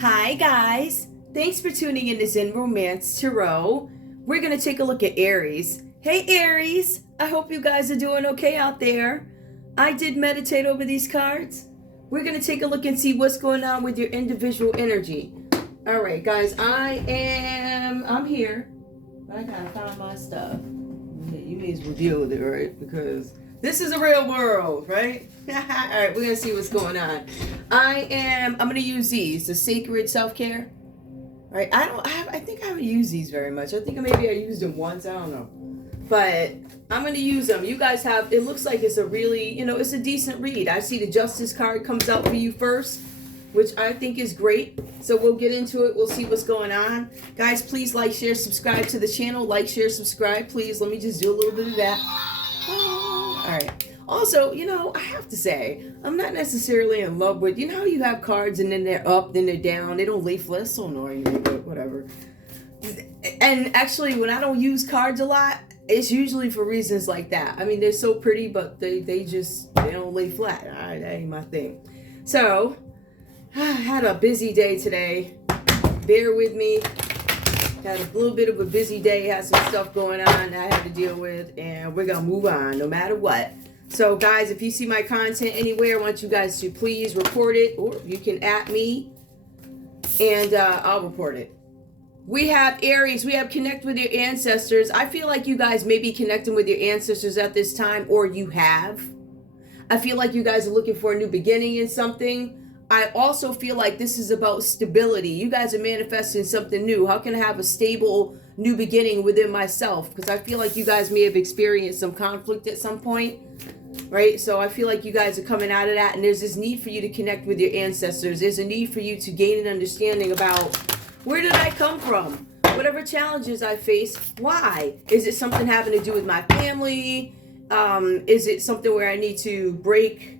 Hi guys, thanks for tuning in to Zen Romance Tarot. We're going to take a look at Aries. Hey Aries, I hope you guys are doing okay out there. I did meditate over these cards. We're going to take a look and see what's going on with your individual energy. Alright guys, I'm here, but I gotta find my stuff. You may as well deal with it, right? Because this is a real world, right? Alright, we're gonna see what's going on. I'm gonna use these, the sacred self-care. Right? I think I haven't used these very much. I think maybe I used them once, I don't know. But I'm gonna use them. You guys have, it looks like it's a really, it's a decent read. I see the Justice card comes out for you first, which I think is great. So we'll get into it. We'll see what's going on. Guys, please like, share, subscribe to the channel. Like, share, subscribe, please. Let me just do a little bit of that. All right. Also, I have to say, I'm not necessarily in love with, how you have cards and then they're up, then they're down. They don't lay flat. It's so annoying to me, but whatever. And actually, when I don't use cards a lot, it's usually for reasons like that. I mean, they're so pretty, but they don't lay flat. All right, that ain't my thing. So, I had a busy day today. Bear with me. Had a little bit of a busy day. Had some stuff going on that I had to deal with. And we're going to move on no matter what. So, guys, if you see my content anywhere, I want you guys to please report it. Or you can at me. And I'll report it. We have Aries. We have connect with your ancestors. I feel like you guys may be connecting with your ancestors at this time. Or you have. I feel like you guys are looking for a new beginning in something. I also feel like this is about stability. You guys are manifesting something new. How can I have a stable new beginning within myself? Because I feel like you guys may have experienced some conflict at some point, right? So I feel like you guys are coming out of that, and there's this need for you to connect with your ancestors. There's a need for you to gain an understanding about where did I come from? Whatever challenges I face, why? Is it something having to do with my family? Is it something where I need to break,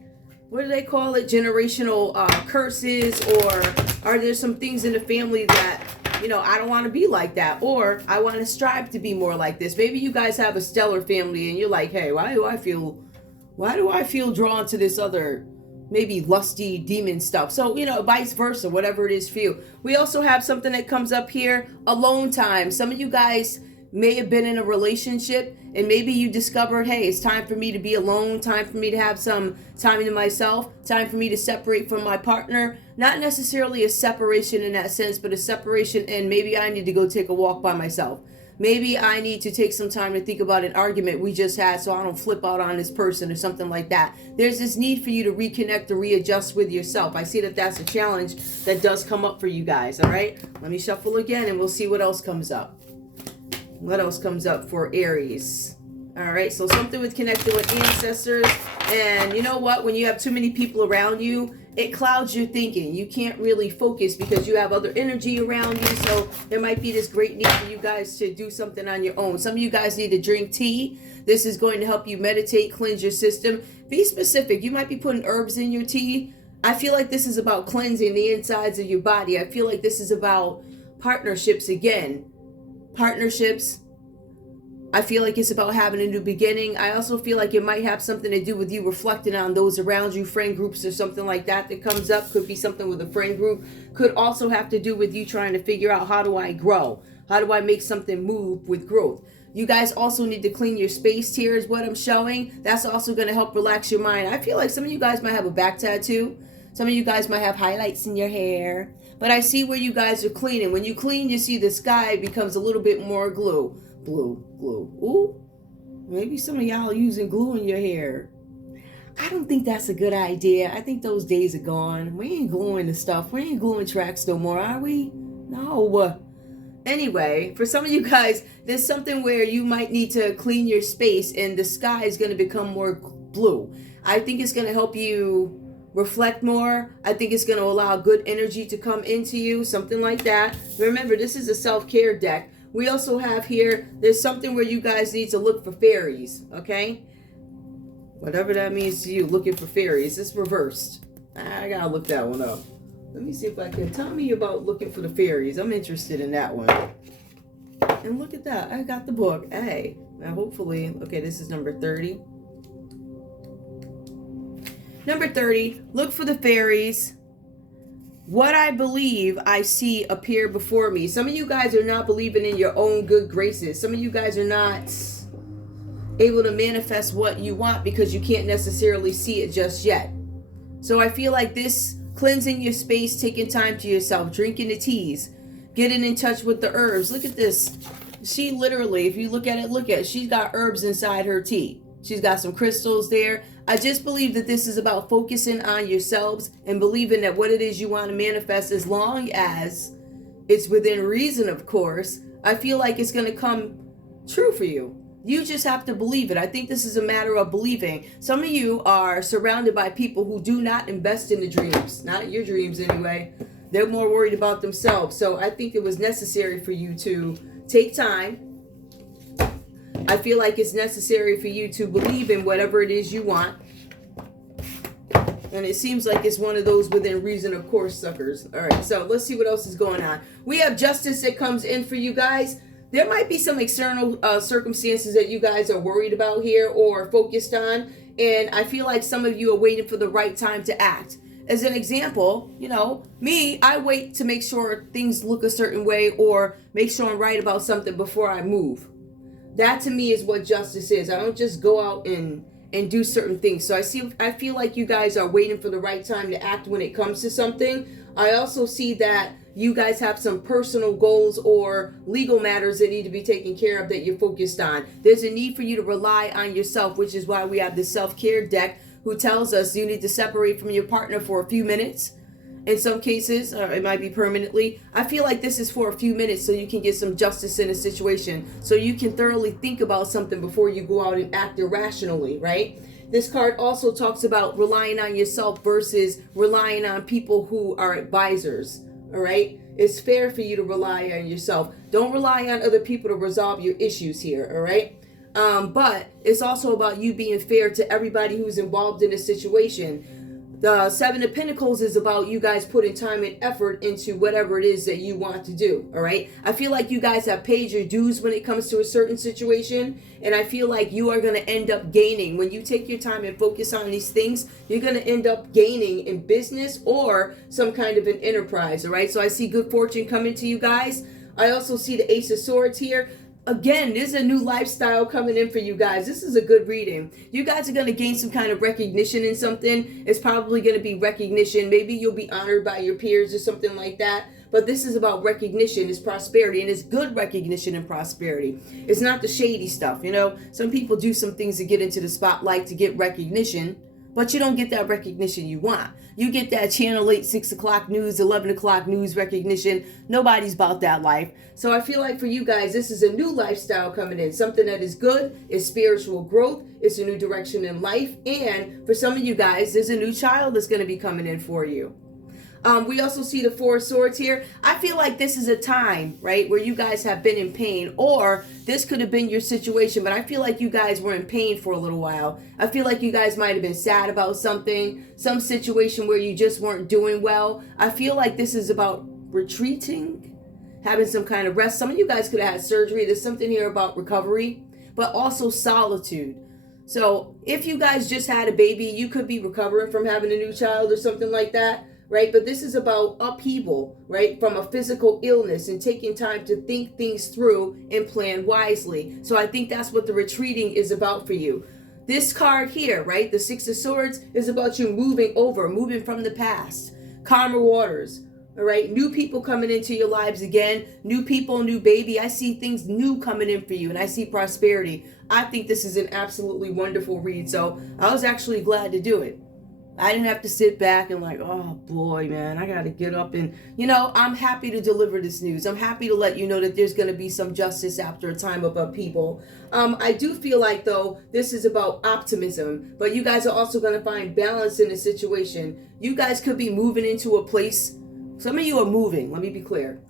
what do they call it, generational curses? Or are there some things in the family that, I don't want to be like that, or I want to strive to be more like this? Maybe you guys have a stellar family and you're like, hey, why do I feel drawn to this other, maybe lusty demon stuff? So, vice versa, whatever it is for you. We also have something that comes up here, alone time. Some of you guys may have been in a relationship and maybe you discovered, hey, it's time for me to be alone, time for me to have some time to myself, time for me to separate from my partner. Not necessarily a separation in that sense, but a separation, and maybe I need to go take a walk by myself. Maybe I need to take some time to think about an argument we just had so I don't flip out on this person or something like that. There's this need for you to reconnect or readjust with yourself. I see that that's a challenge that does come up for you guys, all right? Let me shuffle again and we'll see what else comes up. What else comes up for Aries? All right, so something with connecting with ancestors. And you know what? When you have too many people around you, it clouds your thinking. You can't really focus because you have other energy around you. So there might be this great need for you guys to do something on your own. Some of you guys need to drink tea. This is going to help you meditate, cleanse your system. Be specific. You might be putting herbs in your tea. I feel like this is about cleansing the insides of your body. I feel like this is about partnerships again. Partnerships. I feel like it's about having a new beginning. I also feel like it might have something to do with you reflecting on those around you, friend groups or something like that that comes up. Could be something with a friend group. Could also have to do with you trying to figure out, how do I grow? How do I make something move with growth? You guys also need to clean your space here is what I'm showing. That's also going to help relax your mind. I feel like some of you guys might have a back tattoo. Some of you guys might have highlights in your hair. But I see where you guys are cleaning. When you clean, you see the sky becomes a little bit more glue. Glue. Ooh, maybe some of y'all are using glue in your hair. I don't think that's a good idea. I think those days are gone. We ain't gluing the stuff. We ain't gluing tracks no more, are we? No. Anyway, for some of you guys, there's something where you might need to clean your space and the sky is going to become more blue. I think it's going to help you reflect more. I think it's going to allow good energy to come into you, something like that. Remember, this is a self-care deck. We also have here, there's something where you guys need to look for fairies, okay? Whatever that means to you, looking for fairies. It's reversed. I gotta look that one up. Let me see if I can. Tell me about looking for the fairies. I'm interested in that one. And look at that. I got the book. Hey, now hopefully, okay, this is number 30. Number 30, look for the fairies. what I believe I see appear before me. Some of you guys are not believing in your own good graces. Some of you guys are not able to manifest what you want because you can't necessarily see it just yet. So I feel like this cleansing your space, taking time to yourself, drinking the teas, getting in touch with the herbs. Look at this. She literally, if you look at it, she's got herbs inside her tea. She's got some crystals there. I just believe that this is about focusing on yourselves and believing that what it is you want to manifest, as long as it's within reason, of course, I feel like it's going to come true for you. You just have to believe it. I think this is a matter of believing. Some of you are surrounded by people who do not invest in the dreams. Not your dreams anyway. They're more worried about themselves. So I think it was necessary for you to take time. I feel like it's necessary for you to believe in whatever it is you want. And it seems like it's one of those within reason, of course, suckers. All right, so let's see what else is going on. We have justice that comes in for you guys. There might be some external circumstances that you guys are worried about here or focused on. And I feel like some of you are waiting for the right time to act. As an example, you know, me, I wait to make sure things look a certain way or make sure I'm right about something before I move. That to me is what justice is. I don't just go out and do certain things. So I feel like you guys are waiting for the right time to act when it comes to something. I also see that you guys have some personal goals or legal matters that need to be taken care of that you're focused on. There's a need for you to rely on yourself, which is why we have the self-care deck, who tells us you need to separate from your partner for a few minutes. In some cases, it might be permanently. I feel like this is for a few minutes so you can get some justice in a situation, so you can thoroughly think about something before you go out and act irrationally, right? This card also talks about relying on yourself versus relying on people who are advisors, all right? It's fair for you to rely on yourself. Don't rely on other people to resolve your issues here, all right? But it's also about you being fair to everybody who's involved in a situation. The Seven of Pentacles is about you guys putting time and effort into whatever it is that you want to do, all right? I feel like you guys have paid your dues when it comes to a certain situation, and I feel like you are going to end up gaining. When you take your time and focus on these things, you're going to end up gaining in business or some kind of an enterprise, all right? So I see good fortune coming to you guys. I also see the Ace of Swords here. Again, there's a new lifestyle coming in for you guys. This is a good reading. You guys are going to gain some kind of recognition in something. It's probably going to be recognition. Maybe you'll be honored by your peers or something like that. But this is about recognition. It's prosperity, and it's good recognition and prosperity. It's not the shady stuff, you know. Some people do some things to get into the spotlight to get recognition, but you don't get that recognition you want. You get that Channel 8, 6 o'clock news, 11 o'clock news recognition. Nobody's about that life. So I feel like for you guys, this is a new lifestyle coming in. Something that is good, is spiritual growth, it's a new direction in life. And for some of you guys, there's a new child that's going to be coming in for you. We also see the Four of Swords here. I feel like this is a time, right, where you guys have been in pain, or this could have been your situation, but I feel like you guys were in pain for a little while. I feel like you guys might have been sad about something, some situation where you just weren't doing well. I feel like this is about retreating, having some kind of rest. Some of you guys could have had surgery. There's something here about recovery, but also solitude. So if you guys just had a baby, you could be recovering from having a new child or something like that. Right? But this is about upheaval, right? From a physical illness and taking time to think things through and plan wisely. So I think that's what the retreating is about for you. This card here, right? The Six of Swords is about you moving from the past. Calmer waters, all right? New people coming into your lives again. New people, new baby. I see things new coming in for you, and I see prosperity. I think this is an absolutely wonderful read. So I was actually glad to do it. I didn't have to sit back and like, oh boy, man, I got to get up and, you know, I'm happy to deliver this news. I'm happy to let you know that there's going to be some justice after a time of upheaval. I do feel like, though, this is about optimism, but you guys are also going to find balance in the situation. You guys could be moving into a place. Some of you are moving. Let me be clear.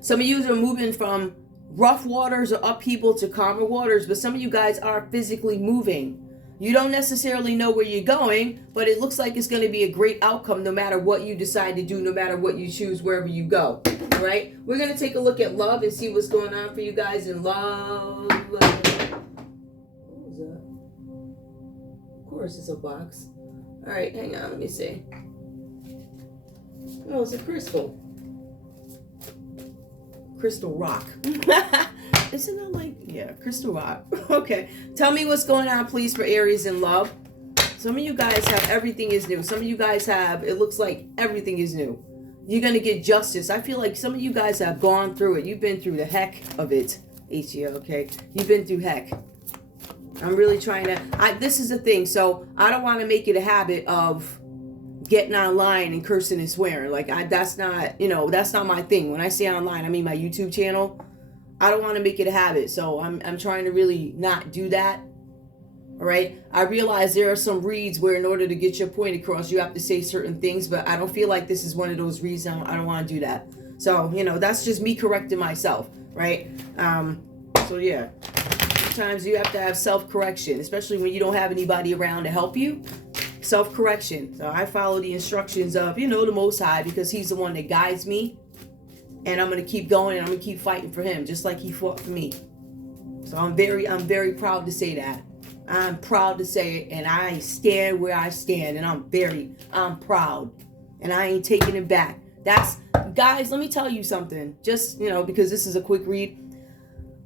Some of you are moving from rough waters or upheaval to calmer waters, but some of you guys are physically moving. You don't necessarily know where you're going, but it looks like it's going to be a great outcome no matter what you decide to do, no matter what you choose, wherever you go. All right? We're going to take a look at love and see what's going on for you guys in love. What was that? Of course, it's a box. All right, hang on. Let me see. Oh, it's a crystal. Crystal rock. Isn't that like, yeah, crystal rock. Okay. Tell me what's going on, please, for Aries in love. Some of you guys have everything is new. Some of you guys have, it looks like everything is new. You're going to get justice. I feel like some of you guys have gone through it. You've been through the heck of it. HCO, okay? You've been through heck. I'm really trying to, this is the thing. So I don't want to make it a habit of getting online and cursing and swearing. Like, that's not, you know, that's not my thing. When I say online, I mean my YouTube channel. I don't want to make it a habit. So I'm trying to really not do that. All right. I realize there are some reads where in order to get your point across, you have to say certain things, but I don't feel like this is one of those reads. I don't want to do that. So, you know, that's just me correcting myself. Right. So yeah, sometimes you have to have self-correction, especially when you don't have anybody around to help you. Self-correction. So I follow the instructions of, you know, the Most High, because he's the one that guides me, and I'm going to keep going, and I'm going to keep fighting for him, just like he fought for me. So I'm very proud to say that. I'm proud to say it, and I stand where I stand, and I'm proud, and I ain't taking it back. That's, guys, let me tell you something, just, you know, because this is a quick read.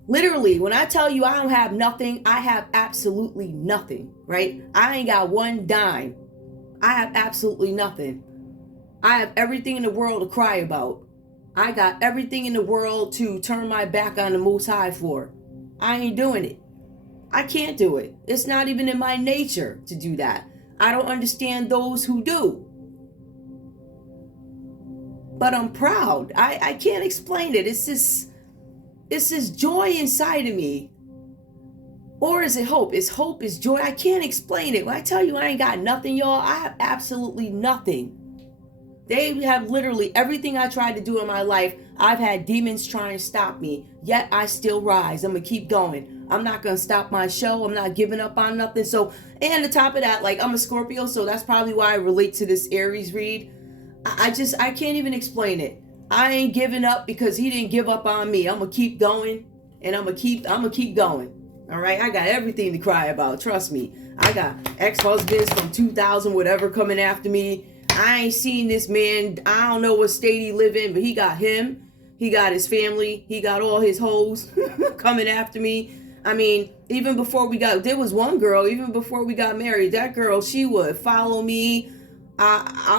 Literally, when I tell you I don't have nothing, I have absolutely nothing, right? I ain't got one dime. I have absolutely nothing. I have everything in the world to cry about. I got everything in the world to turn my back on the Most High for. I ain't doing it. I can't do it. It's not even in my nature to do that. I don't understand those who do. But I'm proud. I can't explain it. It's this joy inside of me. Or is it hope? It's hope, it's joy. I can't explain it. When I tell you I ain't got nothing, y'all, I have absolutely nothing. They have literally everything I tried to do in my life. I've had demons try and stop me. Yet I still rise. I'm going to keep going. I'm not going to stop my show. I'm not giving up on nothing. So, and on top of that, like, I'm a Scorpio, so that's probably why I relate to this Aries read. I can't even explain it. I ain't giving up because he didn't give up on me. I'm going to keep going, and I'm going to keep going. All right. I got everything to cry about. Trust me. I got ex-husbands from 2000, whatever, coming after me. I ain't seen this man. I don't know what state he live in, but he got him. He got his family. He got all his hoes coming after me. I mean, even before there was one girl, even before we got married, that girl, she would follow me. I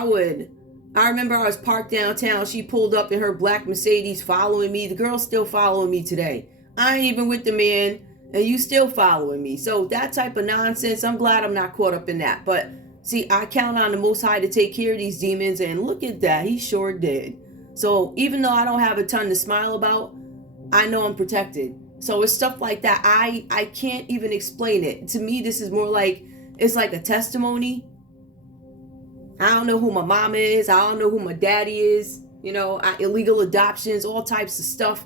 remember I was parked downtown. She pulled up in her black Mercedes following me. The girl's still following me today. I ain't even with the man, and you still following me. So that type of nonsense, I'm glad I'm not caught up in that. But see, I count on the Most High to take care of these demons, and look at that. He sure did. So even though I don't have a ton to smile about, I know I'm protected. So it's stuff like that. I can't even explain it. To me, this is more like, it's like a testimony. I don't know who my mom is. I don't know who my daddy is. You know, illegal adoptions, all types of stuff.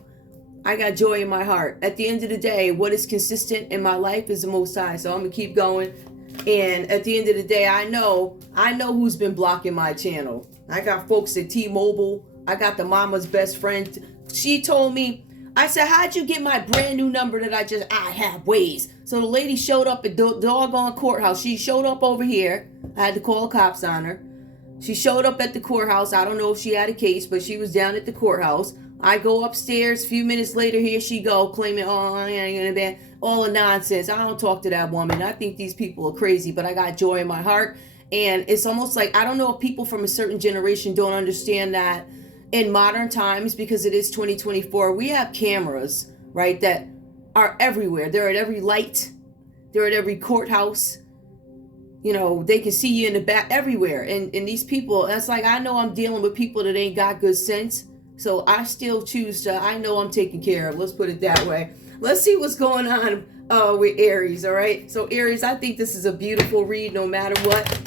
I got joy in my heart. At the end of the day, what is consistent in my life is the Most High. So I'm going to keep going. And at the end of the day, I know who's been blocking my channel. I got folks at T-Mobile. I got the mama's best friend. She told me, I said, how'd you get my brand new number that I have ways? So the lady showed up at the doggone courthouse. She showed up over here. I had to call the cops on her. She showed up at the courthouse. I don't know if she had a case, but she was down at the courthouse. I go upstairs. A few minutes later, here she go, claiming, oh, I ain't gonna be all the nonsense. I don't talk to that woman. I think these people are crazy, but I got joy in my heart. And it's almost like, I don't know if people from a certain generation don't understand that in modern times, because it is 2024, we have cameras, right, that are everywhere. They're at every light. They're at every courthouse. You know, they can see you in the back, everywhere. And these people, that's like, I know I'm dealing with people that ain't got good sense. So I still choose to, I know I'm taken care of. Let's put it that way. Let's see what's going on with Aries, all right? So Aries, I think this is a beautiful read no matter what.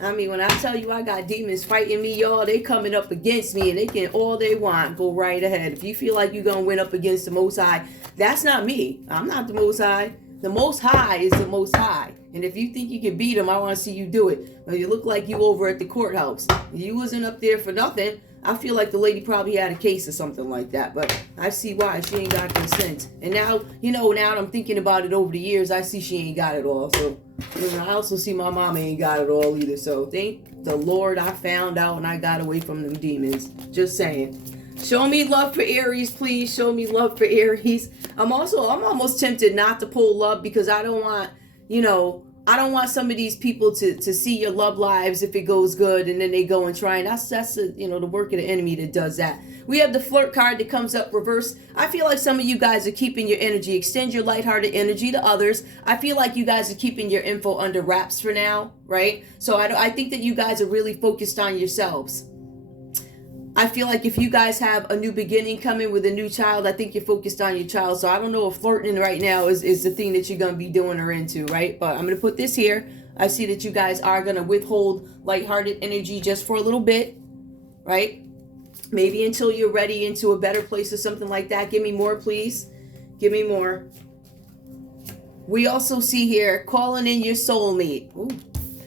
I mean, when I tell you I got demons fighting me, y'all, they coming up against me, and they can all they want. Go right ahead. If you feel like you're going to win up against the Most High, that's not me. I'm not the Most High. The Most High is the Most High. And if you think you can beat him, I want to see you do it. Well, you look like you over at the courthouse. You wasn't up there for nothing. I feel like the lady probably had a case or something like that, but I see why she ain't got good sense. And now, now that I'm thinking about it over the years, I see she ain't got it all. So, I also see my mama ain't got it all either. So thank the Lord I found out and I got away from them demons. Just saying. Show me love for Aries, please. Show me love for Aries. I'm almost tempted not to pull love because I don't want, I don't want some of these people to see your love lives if it goes good and then they go and try, and that's the work of the enemy that does that. We have the flirt card that comes up reversed. I feel like some of you guys are keeping your energy. Extend your lighthearted energy to others. I feel like you guys are keeping your info under wraps for now, right? So I think that you guys are really focused on yourselves. I feel like if you guys have a new beginning coming with a new child, I think you're focused on your child. So I don't know if flirting right now is the thing that you're going to be doing or into, right? But I'm going to put this here. I see that you guys are going to withhold lighthearted energy just for a little bit, right? Maybe until you're ready into a better place or something like that. Give me more, please. Give me more. We also see here calling in your soulmate. Ooh.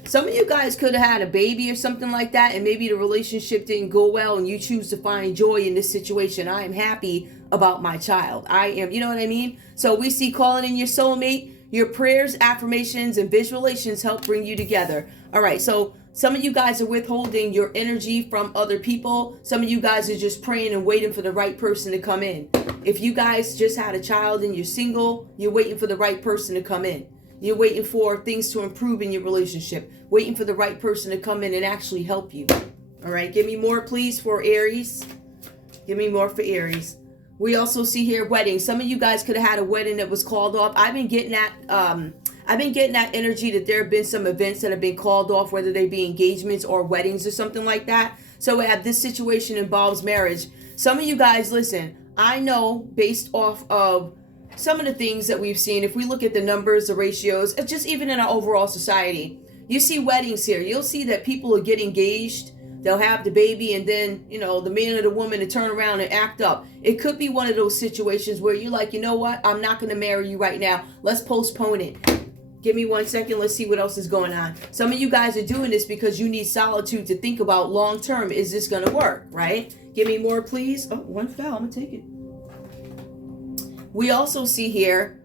Some of you guys could have had a baby or something like that, and maybe the relationship didn't go well, and you choose to find joy in this situation. I am happy about my child. I am, you know what I mean? So we see calling in your soulmate. Your prayers, affirmations, and visualizations help bring you together. All right, so some of you guys are withholding your energy from other people. Some of you guys are just praying and waiting for the right person to come in. If you guys just had a child and you're single, you're waiting for the right person to come in. You're waiting for things to improve in your relationship, waiting for the right person to come in and actually help you. All right, give me more, please, for Aries. Give me more for Aries. We also see here weddings. Some of you guys could have had a wedding that was called off. I've been getting that energy that there have been some events that have been called off, whether they be engagements or weddings or something like that. So we have this situation involves marriage. Some of you guys, listen, I know based off of some of the things that we've seen, if we look at the numbers, the ratios, just even in our overall society, you see weddings here. You'll see that people will get engaged. They'll have the baby, and then, the man or the woman to turn around and act up. It could be one of those situations where you're like, you know what? I'm not going to marry you right now. Let's postpone it. Give me 1 second. Let's see what else is going on. Some of you guys are doing this because you need solitude to think about long term. Is this going to work, right? Give me more, please. Oh, one fell. I'm going to take it. We also see here,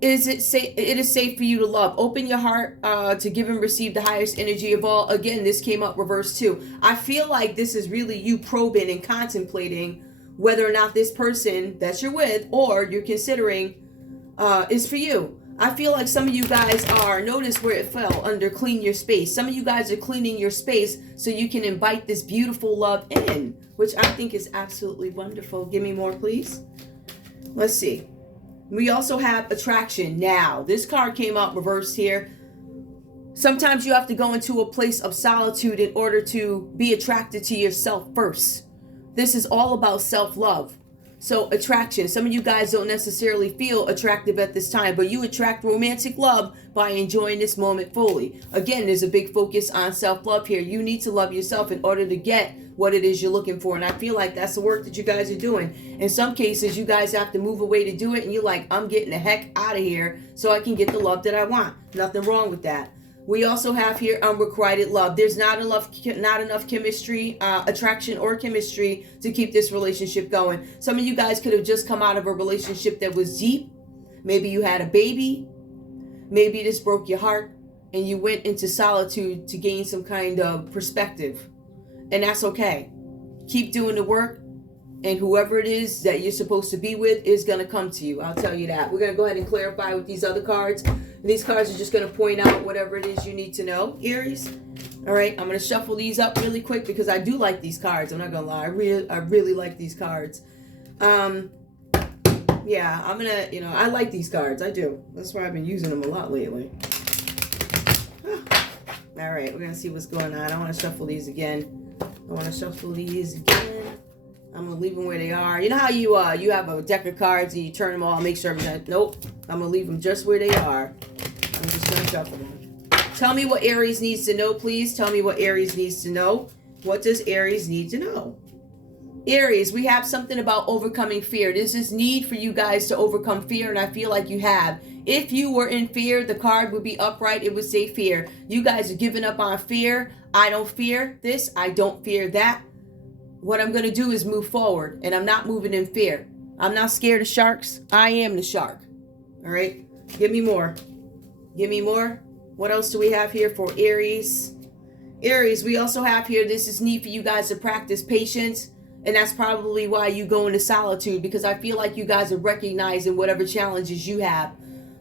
it is safe for you to love. Open your heart to give and receive the highest energy of all. Again, this came up reversed too. I feel like this is really you probing and contemplating whether or not this person that you're with or you're considering is for you. I feel like some of you guys are, notice where it fell, under clean your space. Some of you guys are cleaning your space so you can invite this beautiful love in, which I think is absolutely wonderful. Give me more, please. Let's see. We also have attraction. Now, this card came out reversed here. Sometimes you have to go into a place of solitude in order to be attracted to yourself first. This is all about self-love. So attraction. Some of you guys don't necessarily feel attractive at this time, but you attract romantic love by enjoying this moment fully. Again, there's a big focus on self-love here. You need to love yourself in order to get what it is you're looking for. And I feel like that's the work that you guys are doing. In some cases, you guys have to move away to do it. And you're like, I'm getting the heck out of here so I can get the love that I want. Nothing wrong with that. We also have here unrequited love. There's not enough chemistry, attraction or chemistry to keep this relationship going. Some of you guys could have just come out of a relationship that was deep. Maybe you had a baby. Maybe this broke your heart and you went into solitude to gain some kind of perspective. And that's okay. Keep doing the work, and whoever it is that you're supposed to be with is going to come to you. I'll tell you that. We're going to go ahead and clarify with these other cards. These cards are just going to point out whatever it is you need to know, Aries. All right, I'm going to shuffle these up really quick because I do like these cards. I'm not going to lie. I really like these cards. Yeah, I'm going to, I like these cards. I do. That's why I've been using them a lot lately. All right, we're going to see what's going on. I want to shuffle these again. I'm going to leave them where they are. You know how you have a deck of cards and you turn them all, make sure nope. I'm going to leave them just where they are. I'm just going to shuffle them. Tell me what Aries needs to know, please. Tell me what Aries needs to know. What does Aries need to know? Aries, we have something about overcoming fear. This is need for you guys to overcome fear, and I feel like you have. If you were in fear, the card would be upright. It would say fear. You guys are giving up on fear. I don't fear this. I don't fear that. what I'm going to do is move forward, and I'm not moving in fear. I'm not scared of sharks. I am the shark. All right. Give me more. Give me more. What else do we have here for Aries? Aries, we also have here, this is neat for you guys to practice patience. And that's probably why you go into solitude, because I feel like you guys are recognizing whatever challenges you have,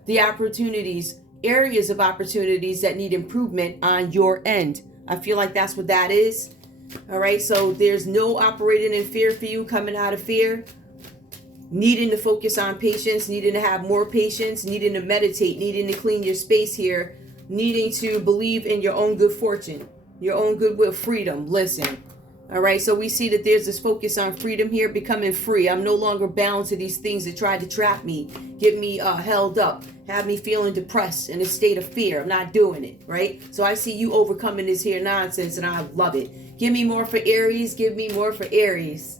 the opportunities, areas of opportunities that need improvement on your end. I feel like that's what that is. All right. So there's no operating in fear for you, coming out of fear, needing to focus on patience, needing to have more patience, needing to meditate, needing to clean your space here, needing to believe in your own good fortune, your own goodwill, freedom. Listen. All right. So we see that there's this focus on freedom here, becoming free. I'm no longer bound to these things that tried to trap me, get me held up, have me feeling depressed in a state of fear. I'm not doing it. Right. So I see you overcoming this here nonsense, and I love it. Give me more for Aries. Give me more for Aries.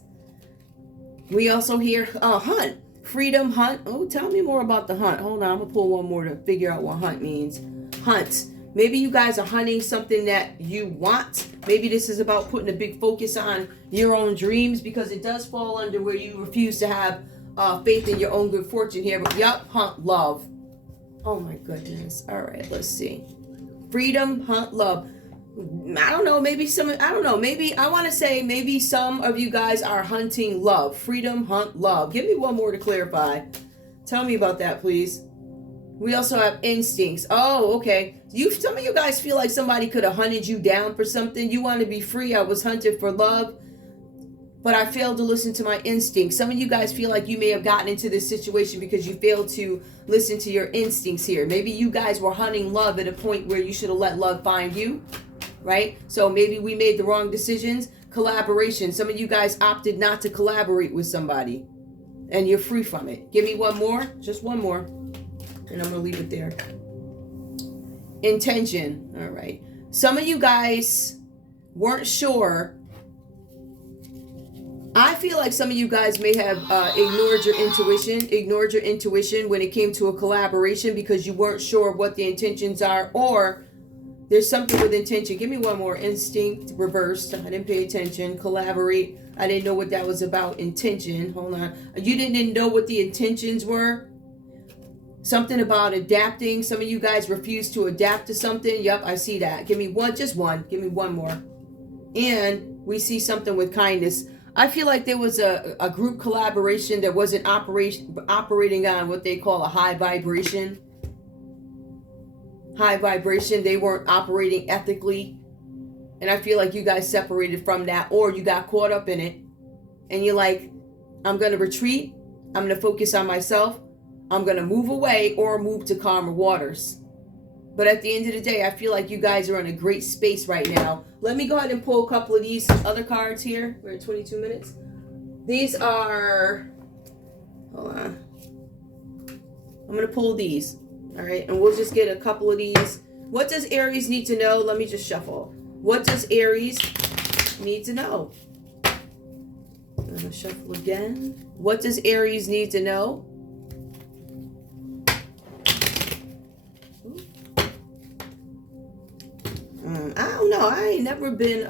We also hear hunt, freedom, hunt. Oh, tell me more about the hunt. Hold on, I'm gonna pull one more to figure out what hunt means. Hunt. Maybe you guys are hunting something that you want. Maybe this is about putting a big focus on your own dreams, because it does fall under where you refuse to have faith in your own good fortune here. But yup, hunt, love. Oh my goodness. All right, let's see. Freedom, hunt, love. I don't know, maybe some, I don't know, maybe, I want to say maybe some of you guys are hunting love. Freedom, hunt, love. Give me one more to clarify. Tell me about that, please. We also have instincts. Oh, okay. Some of you guys feel like somebody could have hunted you down for something. You want to be free. I was hunted for love, but I failed to listen to my instincts. Some of you guys feel like you may have gotten into this situation because you failed to listen to your instincts here. Maybe you guys were hunting love at a point where you should have let love find you. Right? So maybe we made the wrong decisions. Collaboration. Some of you guys opted not to collaborate with somebody, and you're free from it. Give me one more. Just one more. And I'm going to leave it there. Intention. All right. Some of you guys weren't sure. I feel like some of you guys may have ignored your intuition when it came to a collaboration, because you weren't sure what the intentions are, or there's something with intention. Give me one more. Instinct, reversed. I didn't pay attention. Collaborate. I didn't know what that was about. Intention. Hold on. You didn't know what the intentions were? Something about adapting. Some of you guys refuse to adapt to something. Yep, I see that. Give me one. Just one. Give me one more. And we see something with kindness. I feel like there was a group collaboration that wasn't operating on what they call a high vibration. High vibration. They weren't operating ethically, and I feel like you guys separated from that, or you got caught up in it, and you're like, I'm going to retreat, I'm going to focus on myself, I'm going to move away or move to calmer waters. But at the end of the day, I feel like you guys are in a great space right now. Let me go ahead and pull a couple of these other cards here. We're at 22 minutes. These are, hold on, I'm going to pull these. All right, and we'll just get a couple of these. What does Aries need to know? Let me just shuffle. What does Aries need to know? I'm going to shuffle again. What does Aries need to know? I don't know. I ain't never been,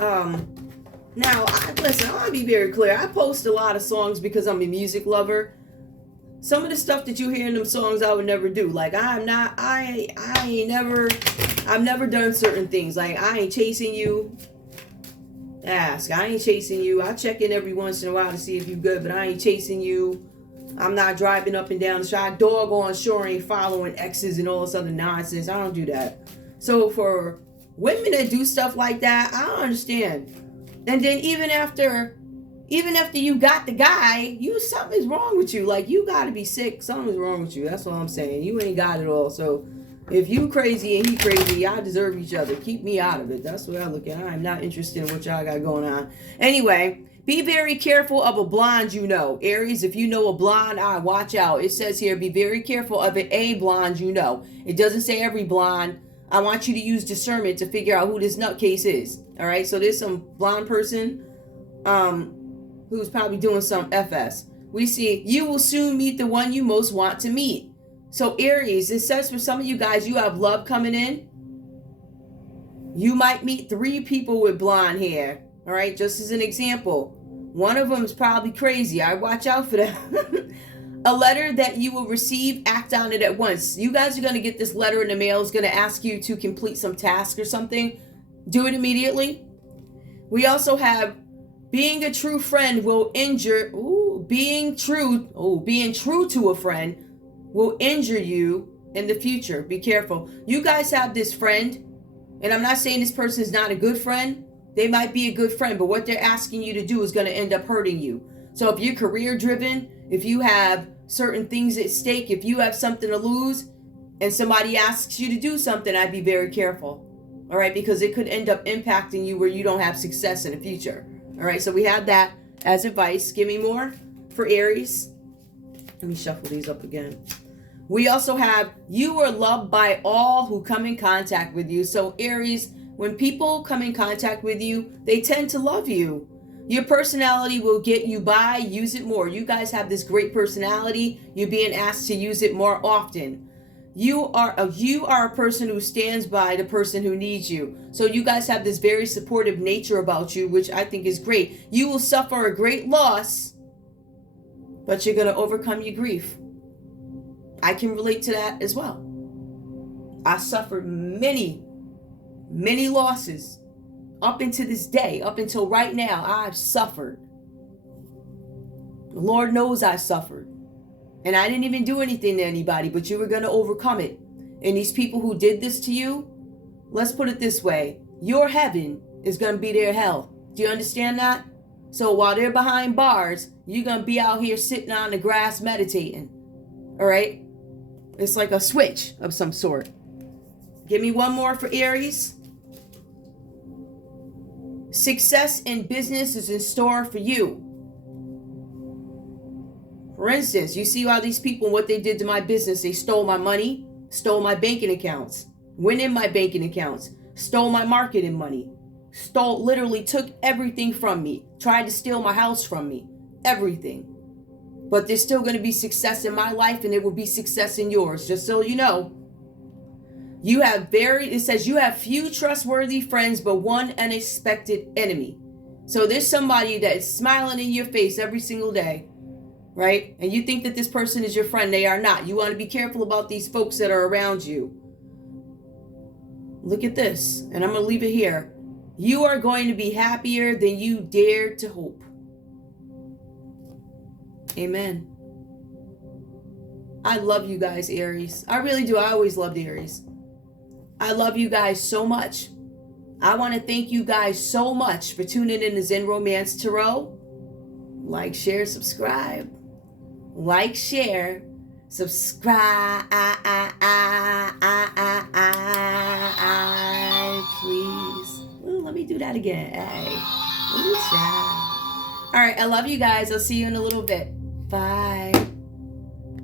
listen, I want to be very clear. I post a lot of songs because I'm a music lover. Some of the stuff that you hear in them songs, I would never do. Like, I've never done certain things. Like, I ain't chasing you. Ask. I ain't chasing you. I check in every once in a while to see if you good, but I ain't chasing you. I'm not driving up and down the shore. Dog on shore ain't following exes and all this other nonsense. I don't do that. So for women that do stuff like that, I don't understand. And then even after you got the guy, something's wrong with you. Like, you gotta be sick. Something's wrong with you. That's all I'm saying. You ain't got it all. So if you crazy and he crazy, y'all deserve each other. Keep me out of it. That's the way I look at it. I'm not interested in what y'all got going on. Anyway, be very careful of a blonde you know. Aries, if you know a blonde, watch out. It says here, be very careful of a blonde you know. It doesn't say every blonde. I want you to use discernment to figure out who this nutcase is. All right? So there's some blonde person who's probably doing some FS. We see, you will soon meet the one you most want to meet. So Aries, it says for some of you guys, you have love coming in. You might meet 3 people with blonde hair. All right, just as an example. One of them is probably crazy. I watch out for that. A letter that you will receive, act on it at once. You guys are going to get this letter in the mail. It's going to ask you to complete some task or something. Do it immediately. We also have being a true friend will injure. Being true to a friend will injure you in the future. Be careful. You guys have this friend, and I'm not saying this person is not a good friend. They might be a good friend, but what they're asking you to do is going to end up hurting you. So if you're career driven, if you have certain things at stake, if you have something to lose and somebody asks you to do something, I'd be very careful. All right, because it could end up impacting you where you don't have success in the future. All right, so we have that as advice. Give me more for Aries. Let me shuffle these up again. We also have you are loved by all who come in contact with you. So Aries, when people come in contact with you, they tend to love you. Your personality will get you by. Use it more. You guys have this great personality. You're being asked to use it more often. You are a person who stands by the person who needs you. So you guys have this very supportive nature about you, which I think is great. You will suffer a great loss, but you're going to overcome your grief. I can relate to that as well. I suffered many losses. Up until this day, up until right now, I've suffered. The Lord knows I suffered. And I didn't even do anything to anybody, but you were going to overcome it. And these people who did this to you, let's put it this way. Your heaven is going to be their hell. Do you understand that? So while they're behind bars, you're going to be out here sitting on the grass meditating. All right? It's like a switch of some sort. Give me one more for Aries. Success in business is in store for you. For instance, you see all these people, what they did to my business. They stole my money, stole my banking accounts, went in my banking accounts, stole my marketing money, literally took everything from me, tried to steal my house from me, everything. But there's still going to be success in my life, and it will be success in yours, just so you know. It says you have few trustworthy friends, but one unexpected enemy. So there's somebody that is smiling in your face every single day, right? And you think that this person is your friend. They are not. You want to be careful about these folks that are around you. Look at this, and I'm going to leave it here. You are going to be happier than you dared to hope. Amen. I love you guys, Aries. I really do. I always loved Aries. I love you guys so much. I want to thank you guys so much for tuning in to Zen Romance Tarot. Like, share, subscribe. Like, share, subscribe. Please. Ooh, let me do that again. Hey. Ooh, child. All right. I love you guys. I'll see you in a little bit. Bye.